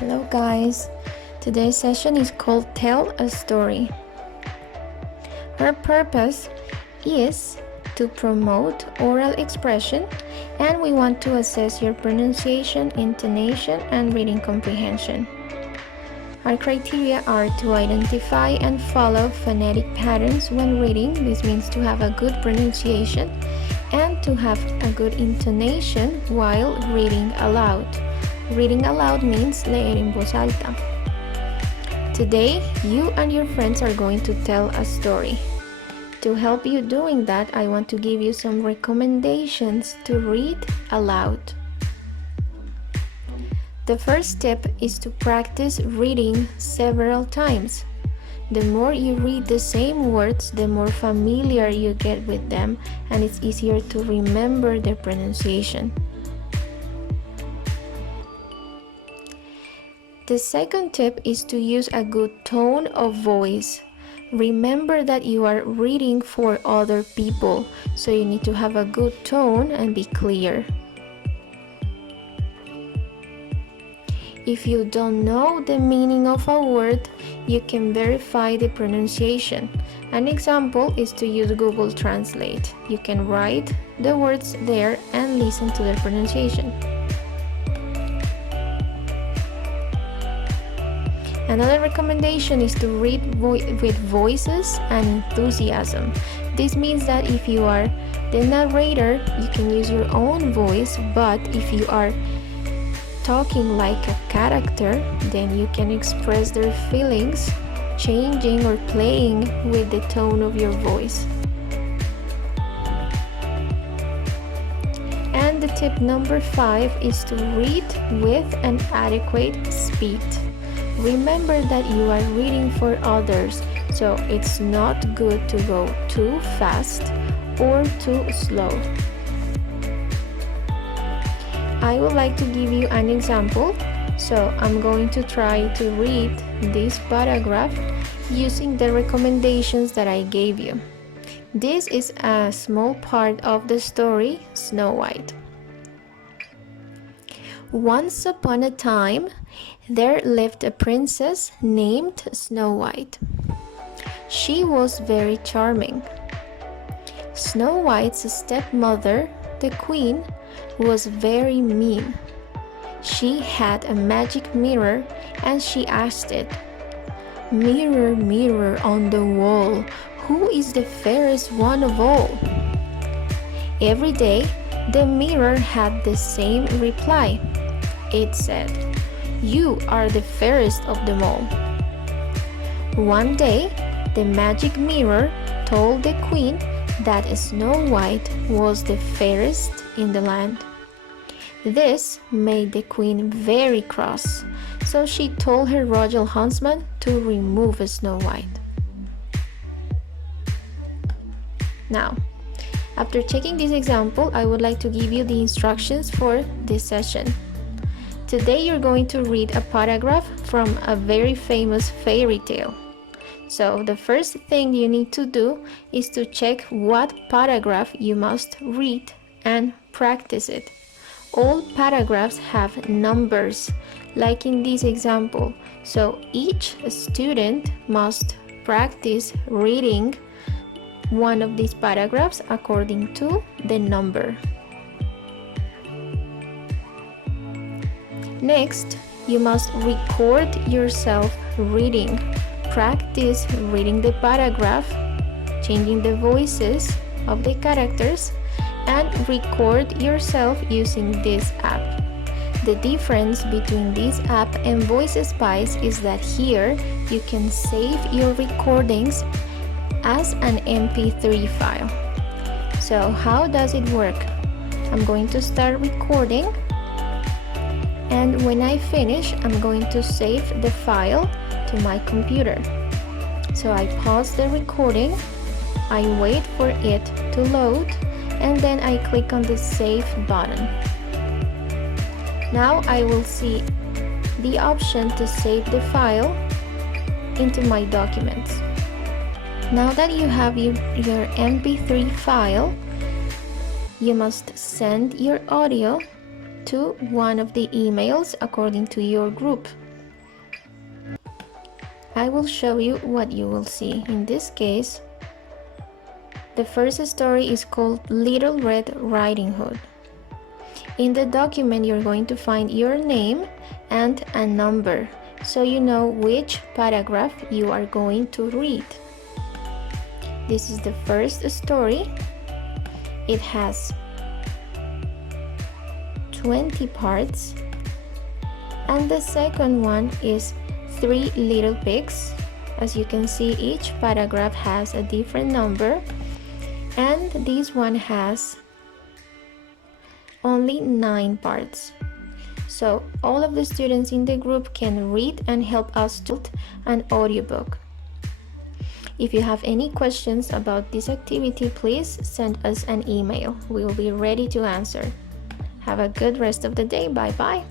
Hello guys, today's session is called Tell a Story. Our purpose is to promote oral expression, and we want to assess your pronunciation, intonation, and reading comprehension. Our criteria are to identify and follow phonetic patterns when reading. This means to have a good pronunciation and to have a good intonation while reading aloud. Reading aloud means leer en voz alta. Today, you and your friends are going to tell a story. To help you doing that, I want to give you some recommendations to read aloud. The first step is to practice reading several times. The more you read the same words, the more familiar you get with them, and it's easier to remember their pronunciation. The second tip is to use a good tone of voice. Remember that you are reading for other people, so you need to have a good tone and be clear. If you don't know the meaning of a word, you can verify the pronunciation. An example is to use Google Translate. You can write the words there and listen to their pronunciation. Another recommendation is to read with voices and enthusiasm. This means that if you are the narrator, you can use your own voice, but if you are talking like a character, then you can express their feelings, changing or playing with the tone of your voice. And the tip number 5 is to read with an adequate speed. Remember that you are reading for others, so it's not good to go too fast or too slow. I would like to give you an example, so I'm going to try to read this paragraph using the recommendations that I gave you. This is a small part of the story, Snow White. Once upon a time, there lived a princess named Snow White. She was very charming. Snow White's stepmother, the queen, was very mean. She had a magic mirror and she asked it, "Mirror, mirror on the wall, who is the fairest one of all?" Every day, the mirror had the same reply. It said, "You are the fairest of them all." One day, the magic mirror told the queen that Snow White was the fairest in the land. This made the queen very cross, so she told her royal huntsman to remove Snow White. Now, after checking this example, I would like to give you the instructions for this session. Today you're going to read a paragraph from a very famous fairy tale. So the first thing you need to do is to check what paragraph you must read and practice it. All paragraphs have numbers, like in this example. So each student must practice reading one of these paragraphs according to the number. Next, you must record yourself reading. Practice reading the paragraph, changing the voices of the characters, and record yourself using this app. The difference between this app and Voice Spice is that here you can save your recordings as an MP3 file. So how does it work? I'm going to start recording, and when I finish, I'm going to save the file to my computer. So I pause the recording, I wait for it to load, and then I click on the save button. Now I will see the option to save the file into my documents. Now that you have your MP3 file, you must send your audio to one of the emails according to your group. I will show you what you will see. In this case, the first story is called Little Red Riding Hood. In the document, you're going to find your name and a number, so you know which paragraph you are going to read. This is the first story. It has 20 parts. And the second one is Three Little Pigs. As you can see, each paragraph has a different number. And this one has only 9 parts. So all of the students in the group can read and help us to build an audiobook. If you have any questions about this activity, please send us an email. We will be ready to answer. Have a good rest of the day. Bye bye.